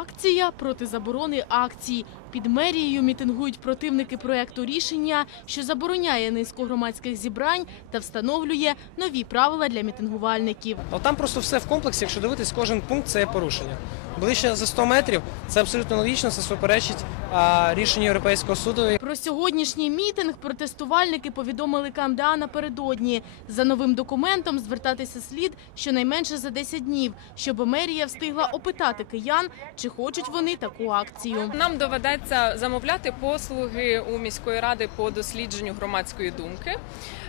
Акція проти заборони акцій. Під мерією мітингують противники проекту рішення, що забороняє низку громадських зібрань та встановлює нові правила для мітингувальників. Ну там просто все в комплексі, якщо дивитись, кожен пункт це є порушення. Ближче за 100 метрів це абсолютно логічно, це суперечить а, рішенню Європейського суду. Про сьогоднішній мітинг протестувальники повідомили КМДА напередодні. За новим документом звертатися слід щонайменше за 10 днів, щоб мерія встигла опитати киян, чи хочуть вони таку акцію. Нам доведеться замовляти послуги у міської ради по дослідженню громадської думки.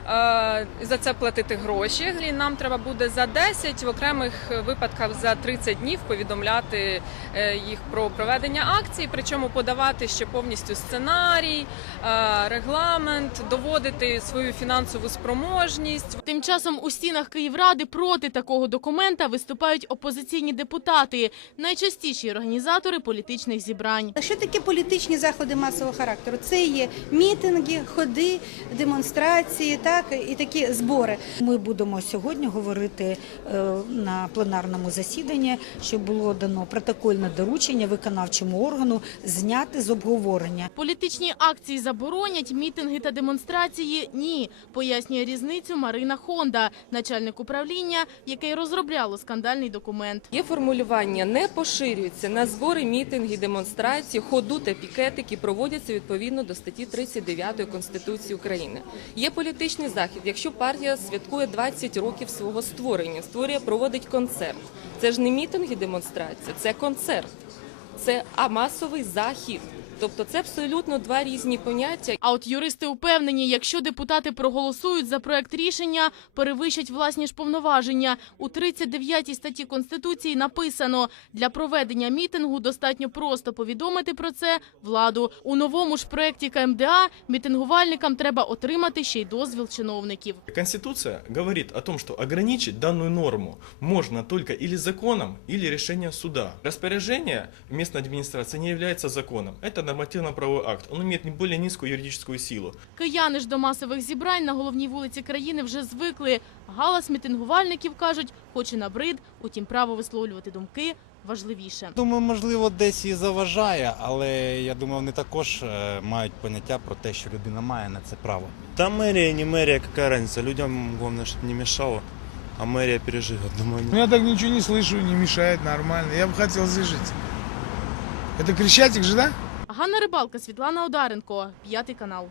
Е, За це платити гроші. І Нам треба буде за 10, в окремих випадках за 30 днів повідомляти е, їх про проведення акції, причому подавати ще повністю сценарій, е, регламент, доводити свою фінансову спроможність. Тим часом у стінах Київради проти такого документа виступають опозиційні депутати, найчастіші організатори політичних зібрань. Що таке політичні заходи масового характеру? Це є мітинги, ходи, демонстрації, так і такі збори. Ми будемо сьогодні говорити е, на пленарному засіданні, що було дано протокольне доручення виконавчому органу зняти з обговорення. Політичні акції заборонять, мітинги та демонстрації – ні, пояснює різницю Марина Хонда, начальник управління, яке розробляло скандальний документ. Є формулювання не поширюється на збори, мітинги, демонстрації, ходу та пікети, які проводяться відповідно до статті 39 Конституції України. Є політичний захід. Якщо партія святкує 20 років свого створення, створює, проводить концерт. Це ж не мітинг і демонстрація, це концерт, це а масовий захід. Тобто це абсолютно два різні поняття. А от юристи упевнені, якщо депутати проголосують за проект рішення, перевищать власні ж повноваження. У 39 статті Конституції написано, для проведення мітингу достатньо просто повідомити про це владу. У новому ж проекті КМДА мітингувальникам треба отримати ще й дозвіл чиновників. Конституция говорит о том, что ограничить данную норму можно только или законом, или решением суда. Распоряжение местной администрации не является законом. Это нормативно-правовой акт. Он имеет не более низкую юридическую силу. Кияни ж до масових зібрань на головній вулиці країни вже звикли. Галас мітингувальників кажуть, хоч і набрид, утім право висловлювати думки важливіше. Думаю, можливо, десь і заважає, але я думаю, вони також е, мають поняття про те, що людина має на це право. Там мэрия, не мэрия, какая разница? Людям главное, чтобы не мешало, а мэрия переживет. Думаю, Ну, я так ничего не слышу, не мешает, нормально. Я бы хотел слышать. Это Крещатик же, да? Ганна Рибалка, Світлана Одаренко, п'ятий канал.